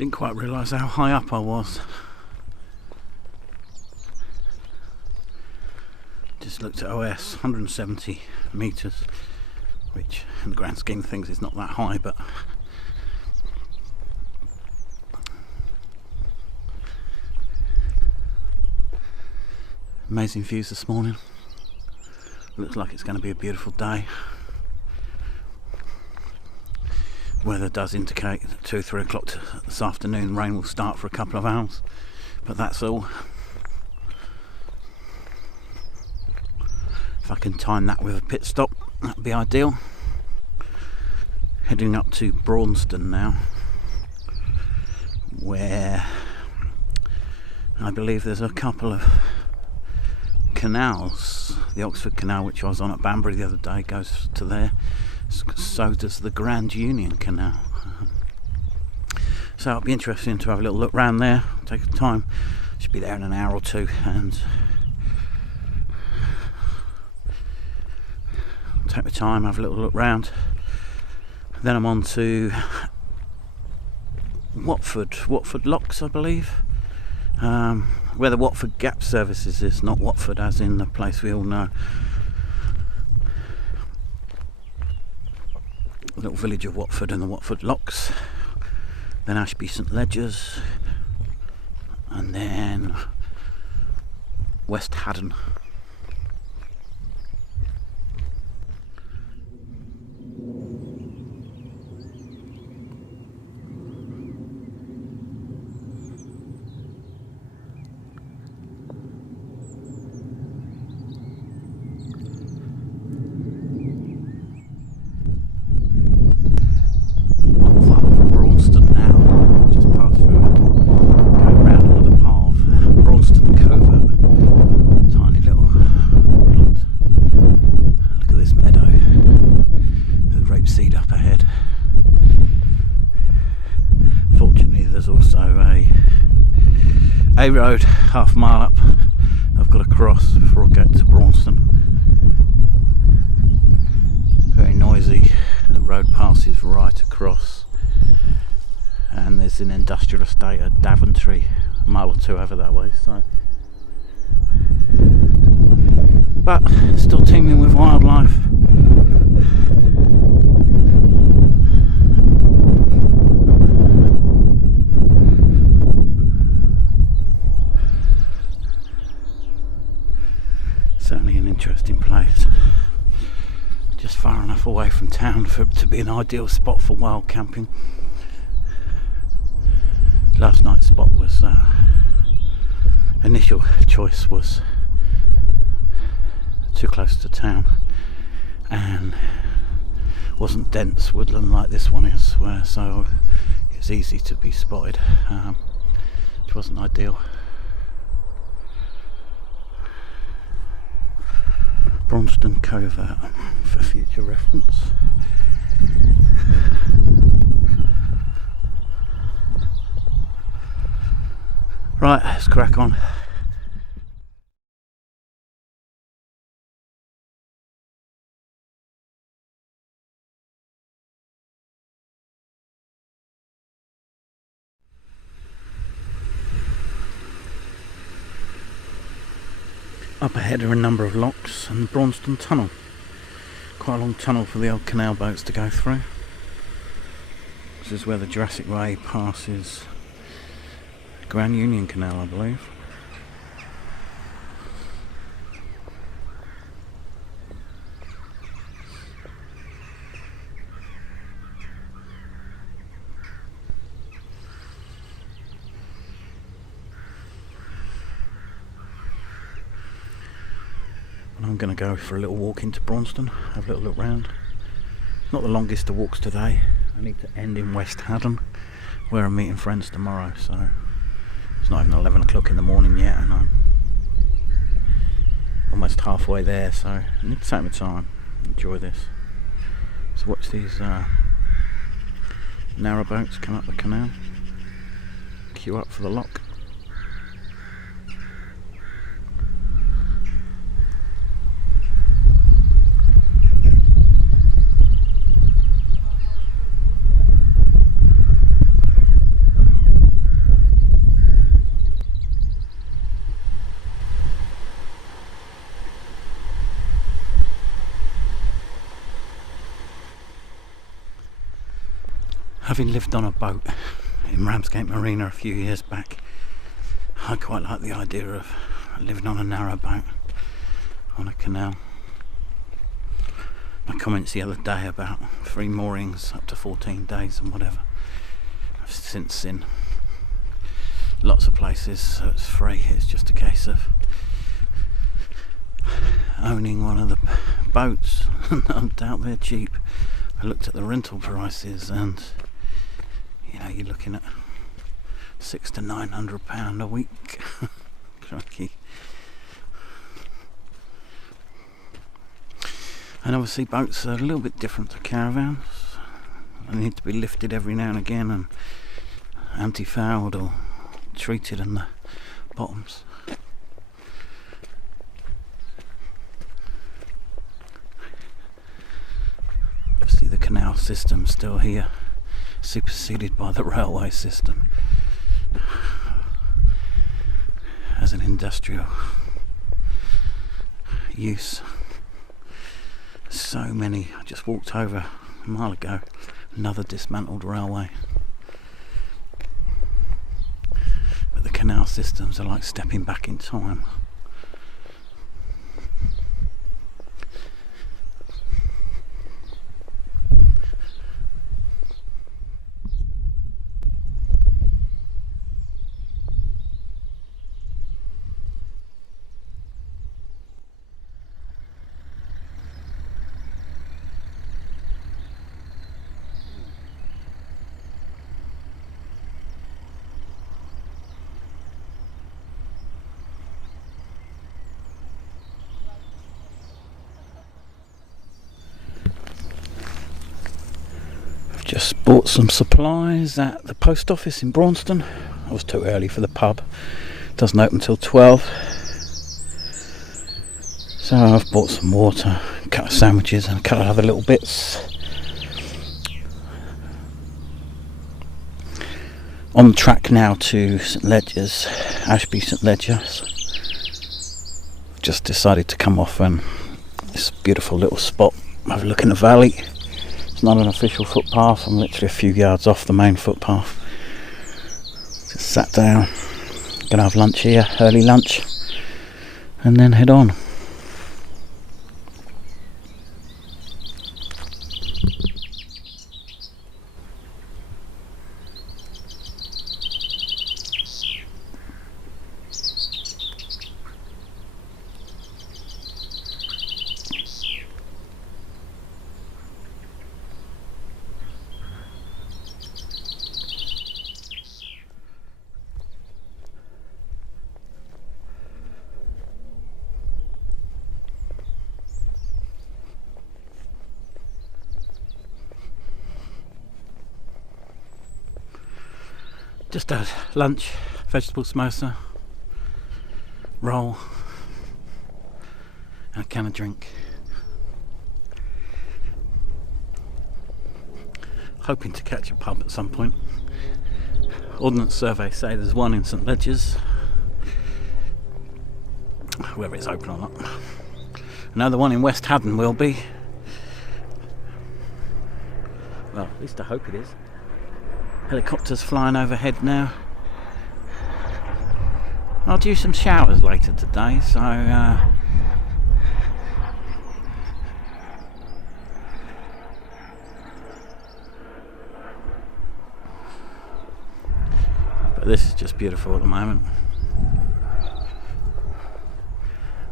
Didn't quite realise how high up I was. Just looked at OS, 170 metres, which in the grand scheme of things is not that high, but amazing views this morning. Looks like it's going to be a beautiful day. Weather does indicate that 2-3 o'clock this afternoon rain will start for a couple of hours, but that's all. If I can time that with a pit stop, that'd be ideal. Heading up to Braunston now, where I believe there's a couple of canals. The Oxford Canal, which I was on at Banbury the other day, goes to there. So does the Grand Union Canal. So it'll be interesting to have a little look round there. Take the time. Should be there in an hour or two, and take the time, have a little look round. Then I'm on to Watford Locks, I believe, where the Watford Gap Services is, not Watford as in the place we all know. The little village of Watford and the Watford Locks. Then Ashby St Ledgers, and then West Haddon. A road half a mile up I've got to cross before I get to Braunston. Very noisy. The road passes right across, and there's an industrial estate at Daventry, a mile or two over that way, so but still teeming with wildlife. Certainly an interesting place, just far enough away from town for it to be an ideal spot for wild camping. Last night's spot was initial choice was too close to town and wasn't dense woodland like this one is, so it was easy to be spotted, which wasn't ideal. Braunston Covert for future reference. Right, let's crack on. Up ahead are a number of locks and the Braunston Tunnel. Quite a long tunnel for the old canal boats to go through. This is where the Jurassic Way passes the Grand Union Canal, I believe. I'm going to go for a little walk into Braunston, have a little look round. Not the longest of walks today. I need to end in West Haddon, where I'm meeting friends tomorrow, so it's not even 11 o'clock in the morning yet, and I'm almost halfway there, so I need to take my time, enjoy this. So watch these narrow boats come up the canal, queue up for the lock. Having lived on a boat in Ramsgate Marina a few years back, I quite like the idea of living on a narrow boat on a canal. My comments the other day about free moorings up to 14 days and whatever, I've since seen lots of places so it's free. It's just a case of owning one of the boats. I doubt they're cheap. I looked at the rental prices and you're looking at £600 to £900 a week. Crikey. And obviously boats are a little bit different to caravans. They need to be lifted every now and again and anti-fouled or treated in the bottoms. Obviously the canal system's still here, superseded by the railway system as an industrial use. So many. I just walked over a mile ago, another dismantled railway. But the canal systems are like stepping back in time. Just bought some supplies at the post office in Braunston. I was too early for the pub. It doesn't open till 12. So I've bought some water, a couple of sandwiches and a couple of other little bits. On track now to St Ledger's, Ashby St Ledger. Just decided to come off this beautiful little spot overlooking the valley. It's not an official footpath, I'm literally a few yards off the main footpath. Just sat down, gonna have lunch here, early lunch, and then head on. Just had lunch, vegetable samosa, roll and a can of drink. Hoping to catch a pub at some point. Ordnance survey say there's one in St Ledger's, whether it's open or not. Another one in West Haddon will be. Well, at least I hope it is. Helicopters flying overhead now. I'll do some showers later today, so but this is just beautiful at the moment.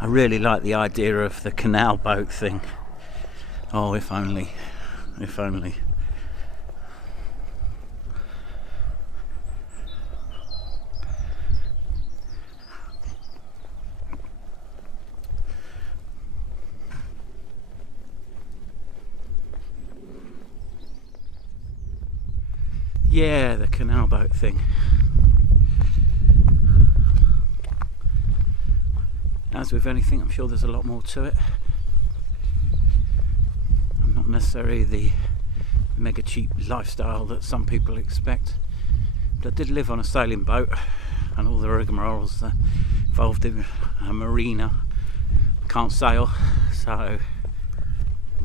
I really like the idea of the canal boat thing. Oh, if only. If only. Yeah, the canal boat thing. As with anything, I'm sure there's a lot more to it. I'm not necessarily the mega cheap lifestyle that some people expect, but I did live on a sailing boat and all the rigmaroles involved in a marina. Can't sail, so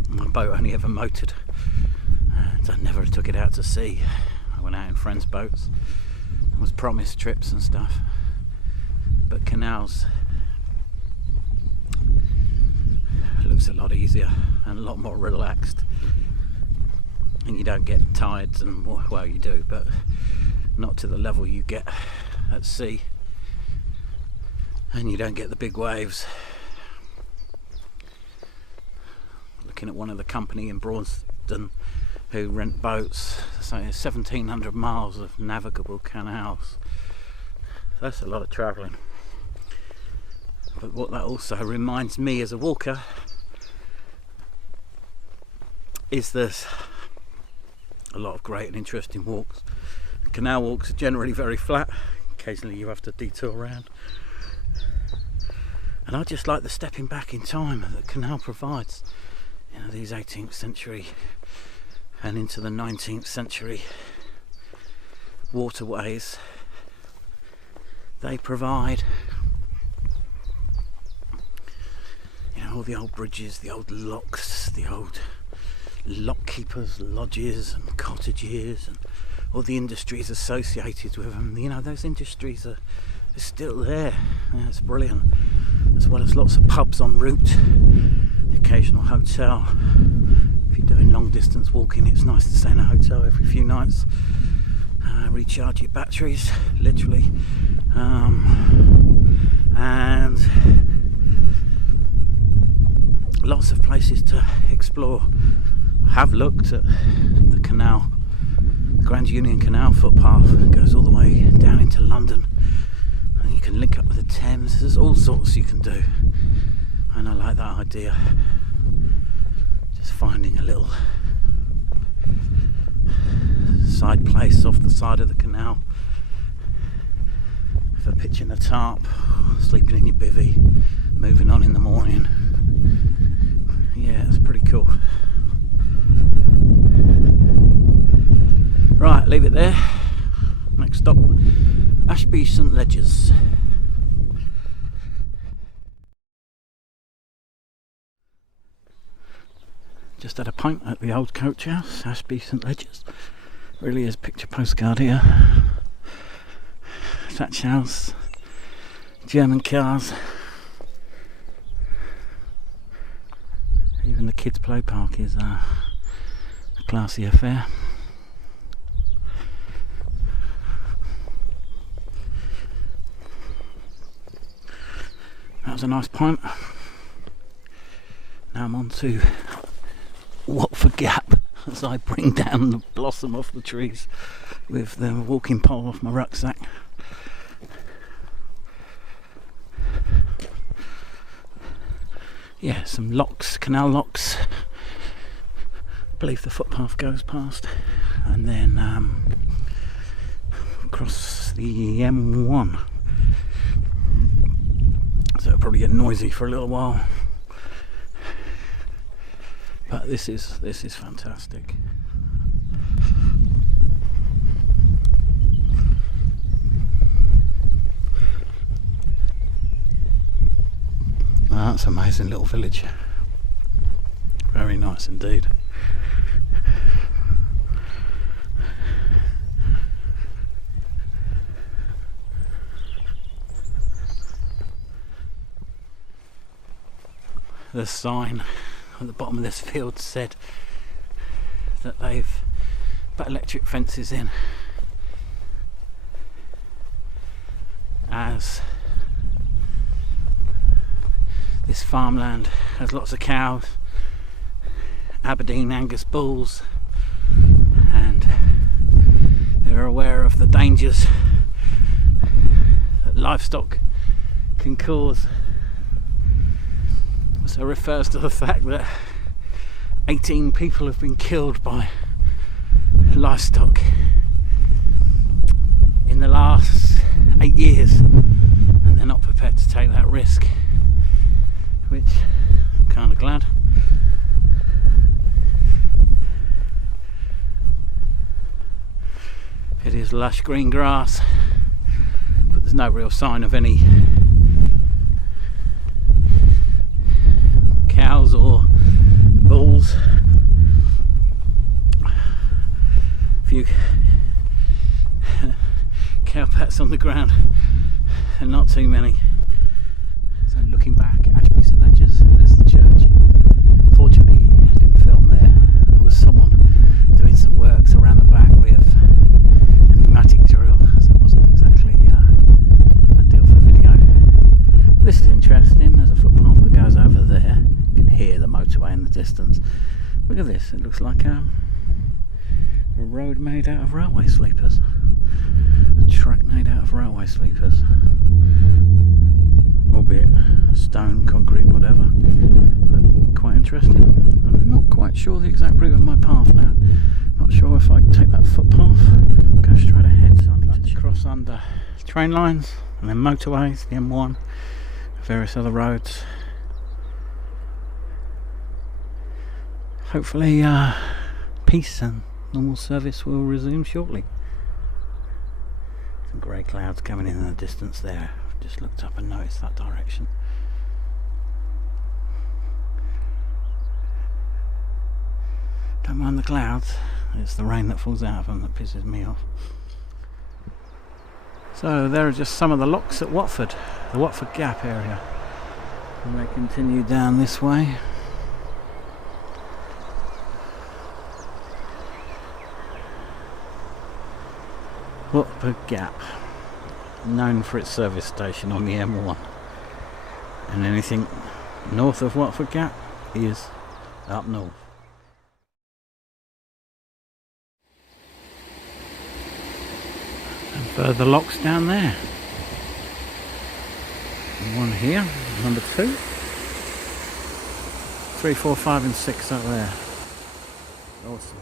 my boat only ever motored. And So I never took it out to sea. I went out in friends' boats. I was promised trips and stuff. But canals looks a lot easier and a lot more relaxed. And you don't get tides, and well, you do, but not to the level you get at sea. And you don't get the big waves. Looking at one of the company in Braunston who rent boats, so 1,700 miles of navigable canals. That's a lot of travelling. But what that also reminds me as a walker is there's a lot of great and interesting walks. Canal walks are generally very flat. Occasionally you have to detour around. And I just like the stepping back in time that the canal provides. You know, these 18th century and into the 19th century waterways, they provide, you know, all the old bridges, the old locks, the old lock keepers, lodges and cottages, and all the industries associated with them. You know, those industries are still there. Yeah, it's brilliant. As well as lots of pubs en route, the occasional hotel. If you're doing long distance walking, it's nice to stay in a hotel every few nights, recharge your batteries, literally, and lots of places to explore. I have looked at the canal, Grand Union Canal footpath. It goes all the way down into London, and you can link up with the Thames. There's all sorts you can do, and I like that idea. Just finding a little side place off the side of the canal for pitching a tarp, sleeping in your bivvy, moving on in the morning. Yeah, it's pretty cool. Right, leave it there. Next stop, Ashby St Ledgers. Just had a pint at the old coach house, Ashby St Ledgers. Really is picture postcard here. Thatch house, German cars. Even the kids' play park is a classy affair. That was a nice pint. Now I'm on to Watford Gap as I bring down the blossom off the trees with the walking pole off my rucksack. Yeah, some locks, canal locks. I believe the footpath goes past, and then across the M1. So it'll probably get noisy for a little while. But this is fantastic. Oh, that's an amazing little village. Very nice indeed. The sign at the bottom of this field said that they've put electric fences in as this farmland has lots of cows, Aberdeen Angus bulls, and they're aware of the dangers that livestock can cause. So it refers to the fact that 18 people have been killed by livestock in the last 8 years, and they're not prepared to take that risk, which I'm kind of glad. It is lush green grass, but there's no real sign of any cows or bulls. works on the ground, and not too many. So looking back, Ashby St Ledger's, there's the church. Fortunately, I didn't film there. There was someone doing some works around the back with a pneumatic drill, so it wasn't exactly ideal for video. This is interesting. There's a footpath that goes over there. You can hear the motorway in the distance. Look at this. It looks like a road made out of railway sleepers. A track made out of railway sleepers. Albeit stone, concrete, whatever. But quite interesting. I'm not quite sure the exact route of my path now. Not sure if I take that footpath, go straight ahead. So I need to cross under train lines and then motorways, the M1, various other roads. Hopefully peace and normal service will resume shortly. Some grey clouds coming in the distance there. I've just looked up and noticed that direction. Don't mind the clouds, it's the rain that falls out of them that pisses me off. So there are just some of the locks at Watford, the Watford Gap area. And they continue down this way. Watford Gap, known for its service station on the M1, and anything north of Watford Gap is up north. And further locks down there. And one here, number 2, 3, 4, 5 and 6 up there. Awesome.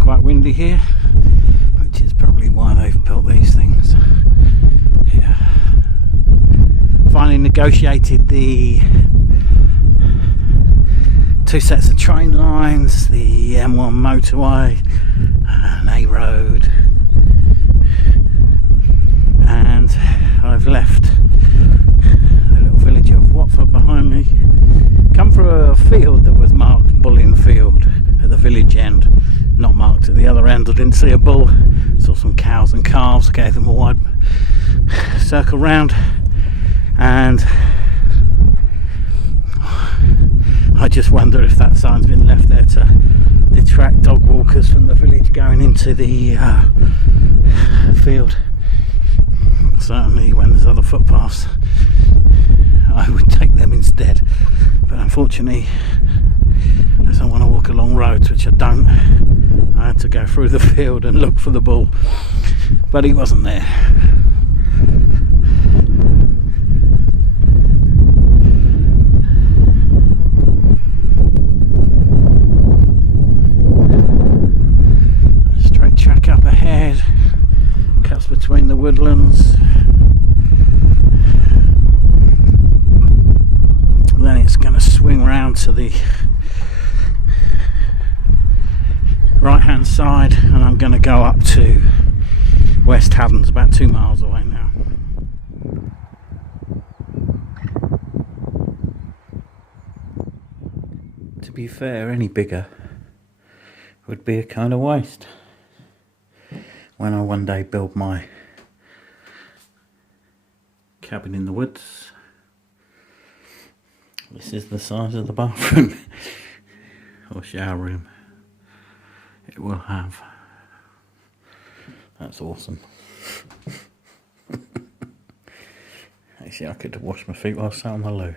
Quite windy here, which is probably why they've built these things. Yeah. Finally negotiated the 2 sets of train lines, the M1 motorway, an A road, and I've left the little village of Watford behind me. Come through a field that was marked Bulling Field at the village end. Not marked at the other end. I didn't see a bull. Saw some cows and calves, gave them a wide circle round, and I just wonder if that sign's been left there to detract dog walkers from the village going into the field. Certainly when there's other footpaths I would take them instead, but unfortunately as I want to walk along roads, which I don't, I had to go through the field and look for the bull, but he wasn't there. A straight track up ahead, cuts between the woodlands. Then it's going to swing round to the right hand side, and I'm going to go up to West Haddon. It's about 2 miles away now. To be fair, any bigger would be a kind of waste. When I one day build my cabin in the woods, this is the size of the bathroom or shower room it will have. That's awesome. Actually, I could wash my feet while I sat on the loo.